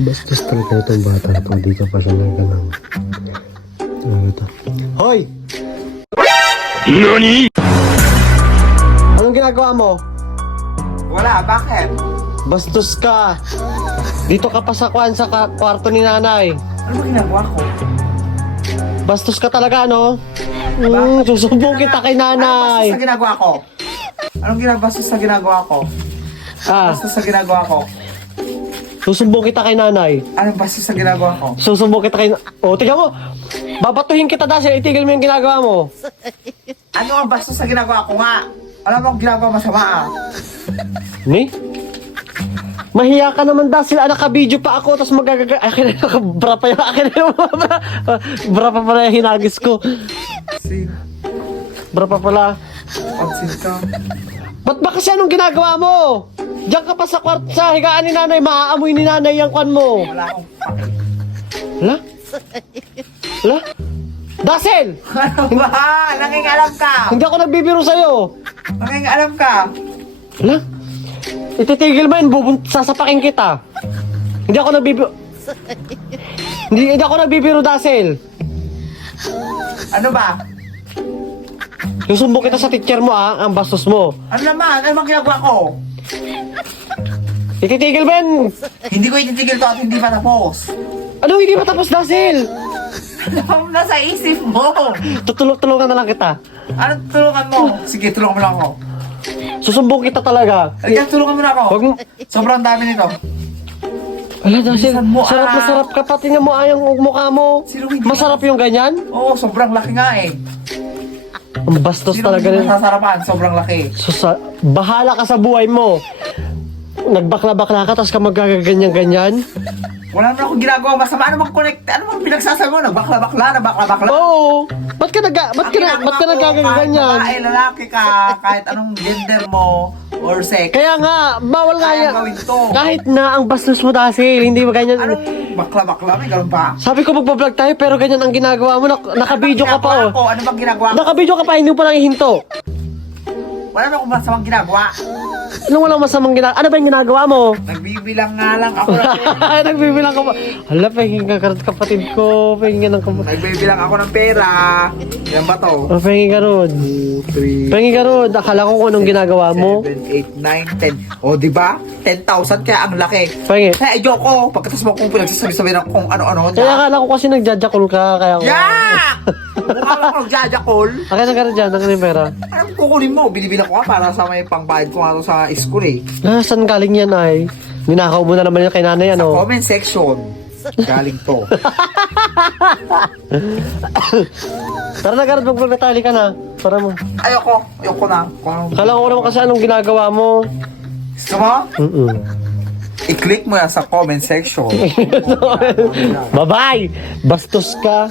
Napakabastos talaga itong bata na to. Di ka pa siya nagkanang. Ano ito? Hoy! NANI?! Anong ginagawa mo? Wala, bakit? Bastos ka! Dito ka pa sa kwarto ni nanay. Ano ba ginagawa ko? Bastos ka talaga, no? Susumbong kita kay Ano nanay. bastos sa ginagawa ko? Anong bastos sa ginagawa ko? Bastos sa ginagawa ko? Susumbong kita kay nanay. Anong bastos sa ginagawa ko? Susumbong kita kay... O, tingnan mo! Babatuhin kita dahil itigil mo yung ginagawa mo. Ano ang bastos sa ginagawa ko nga? Alam mo ang ginagawa masama ah. Ni? Mahiya ka naman dahil naka-video pa ako tapos magagaga... Akin na bra pa yung akin na bra pa pala yung hinagis ko. Sin, Bra pa pala. pagsin ka. Ba't ba kasi anong ginagawa mo? Diyan ka pa sa sa higaan ni nanay, maaamoy ni nanay yung kwan mo. Wala akong pake. Hala? Hala? Dasel! Ano ba? Nangingalam ka! Hindi ako nagbibiro sa'yo. Nangingalam ka! Hala? Ititigil mo yun, sasapakin kita. Hindi ako nagbibiro. Hindi ako nagbibiro, Dasel. Ano ba? Susumbong kita sa teacher mo, ang bastos mo. Ano naman? Ano bang ginagawa ko? Ititigil mo yan. Hindi ko ititigil to at hindi pa tapos. Anong hindi pa tapos, Dasel? Ano nasa isip mo? Tutulungan na lang kita. Ano tulungan mo? Sige, tulungan mo lang ako. Susumbong kita talaga. Halika, tulungan mo na ako. Huwag mo... Sobrang dami nito. Wala, Dasel. Bilisan mo, Sarap na sarap ka. Pati nga mo yung mukha mo. Sino hindi? Masarap yung ganyan. Oo, sobrang laki nga eh. Ang bastos Sino talaga hindi rin. masasarapan? Sobrang laki. Bahala ka sa buhay mo. Nagbakla-bakla ka, tapos ka magaganyan-ganyan. Wala naman akong ginagawa masama. Ano bang connect? Ano bang pinagsasabi mo? Nagbakla-bakla. Oo. Ba't ka nagaganyan? Babae, lalaki ka, kahit anong gender mo or sex. Kaya nga, bawal nga Kaya yan. gawin to. Kahit na ang bastos mo dahil, hindi ba ganyan? Anong bakla-bakla? May ganun ba? Sabi ko magpa-vlog tayo, pero ganyan ang ginagawa mo. Naka-video ka pa, oh. Ano bang ginagawa ko? Naka-video ka pa, hindi mo pa lang ihinto. Wala naman akong masamang ginagawa. Anong walang masamang ginagawa? Ano ba yung ginagawa mo? Nagbibilang nga lang ako. Nagbibilang ka pa. Hala, pahingin ka kapatid ko. Pahingin ng kapatid. Nagbibilang ako ng pera. Yan ba to? Oh, pahingin ka ron. 2, 3, Pahingin ka ron. Akala ko kung anong ginagawa mo. 7, 8, 9, 10. O, di ba? 10,000 kaya ang laki. Pahingin. Kaya ayoko. Pagkatas mo kung pinagsasabi-sabi ng kung ano-ano. Kaya akala ko kasi nagjajakol ka. Kaya ako. Yak! Mukha lang ako nagjajakol. Akin na ka rin dyan. Akin yung pera. Anong kukunin mo? Binibilang ko nga para sa may pangbayad ko nga to sa school eh. Ah, saan galing yan ay? Ninakaw mo na naman yan kay nanay, Sa ano? comment section. Galing to. Tara na, Garad. Mag-vlog na tali ka na. Para mo. Ayoko na. Akala ko naman kasi anong ginagawa mo. Gusto mo? I-click mo yan sa comment section. Bye-bye! Bastos ka.